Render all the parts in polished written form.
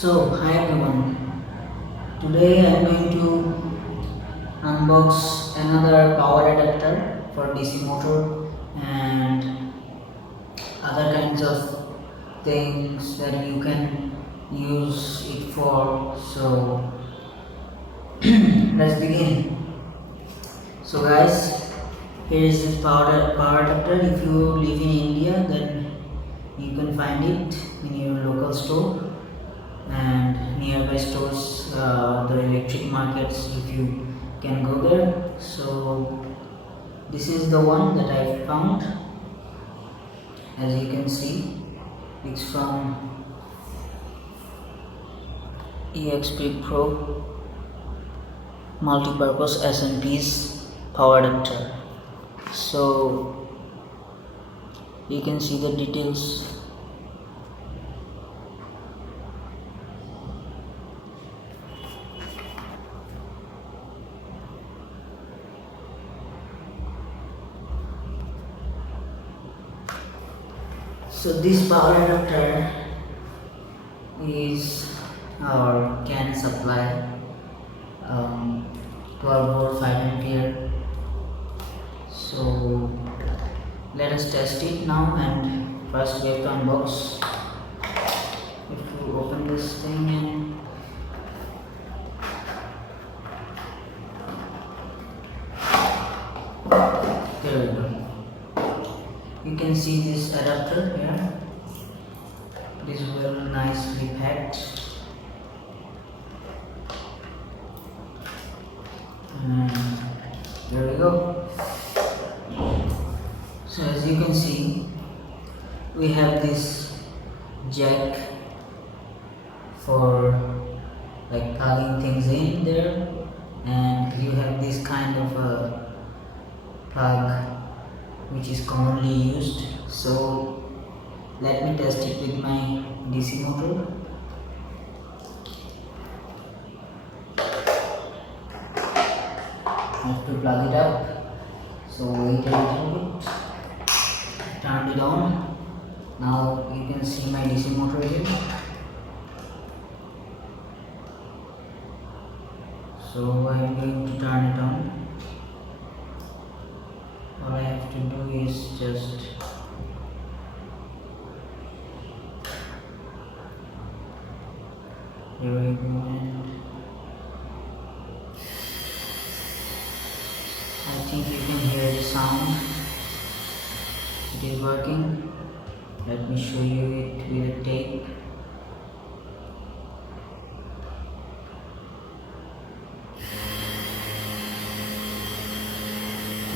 Hi everyone. Today I'm going to unbox another power adapter for DC motor and other kinds of things that you can use it for. Let's begin. Guys, here is this power adapter. If you live in India, then you can find it in your local store and nearby stores, the electric markets, if you can go there. This is the one that I found. As you can see, it's from EXP Pro Multipurpose SMP's power adapter. So you can see the details. This power adapter is our CAN supply, 12 volt 5 ampere. So let us test it now, and first we have to unbox. If you open this thing, and there we go. You can see this adapter here. It is well nicely packed. And there we go. So as you can see, we have this jack for like plugging things in there, and you have this kind of a plug which is commonly used. So let me test it with my DC motor. I have to plug it up. So wait a little bit. Turn it on. Now you can see my DC motor here. So I am going to turn it on. All I have to do is just here we go, and I think you can hear the sound. It is working. Let me show you it with a tape.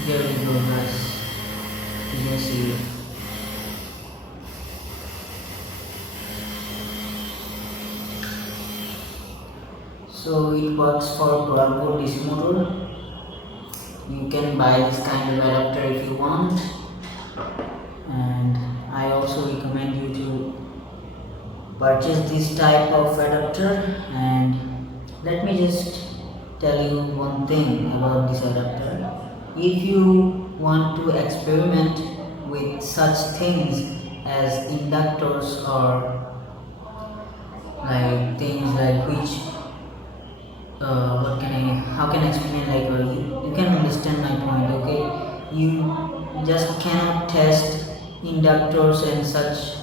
There we go, guys. You can see it. So it works for 12 volt DC motor. You can buy this kind of adapter if you want, and I also recommend you to purchase this type of adapter. And let me just tell you one thing about this adapter. If you want to experiment with such things as inductors, or like things like which how can I explain, like you can understand my point, okay? You just cannot test inductors and such,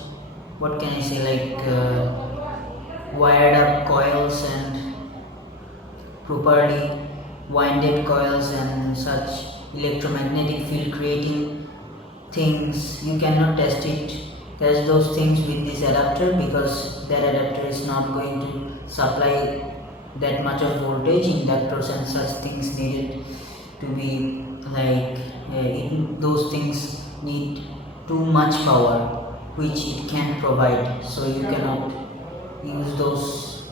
what can I say, like wired up coils and properly winded coils and such electromagnetic field creating things. You cannot test those things with this adapter, because that adapter is not going to supply that much of voltage. Inductors and such things needed to be like those things need too much power which it can provide, so you cannot use those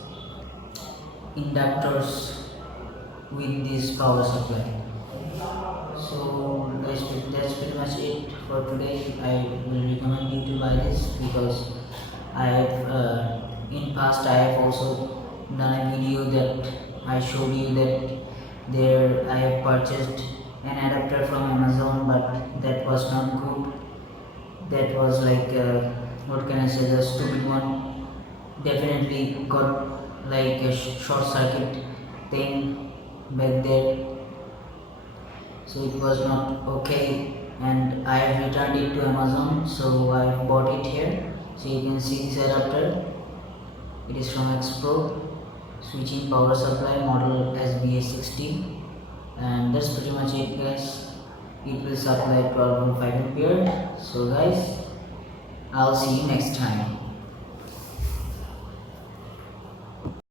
inductors with this power supply. So that's pretty much it for today. I will recommend you to buy this, because I have in past I have also done a video that I showed you that there I have purchased an adapter from Amazon, but that was not good. That was like what can I say, the stupid one. definitely got like a short circuit thing back there, so it was not okay, and I have returned it to Amazon, so I bought it here. So you can see this adapter, it is from Xpro switching power supply model SBA60, and that's pretty much it guys. It will supply 12.5 ampere. So guys, I'll see you next time.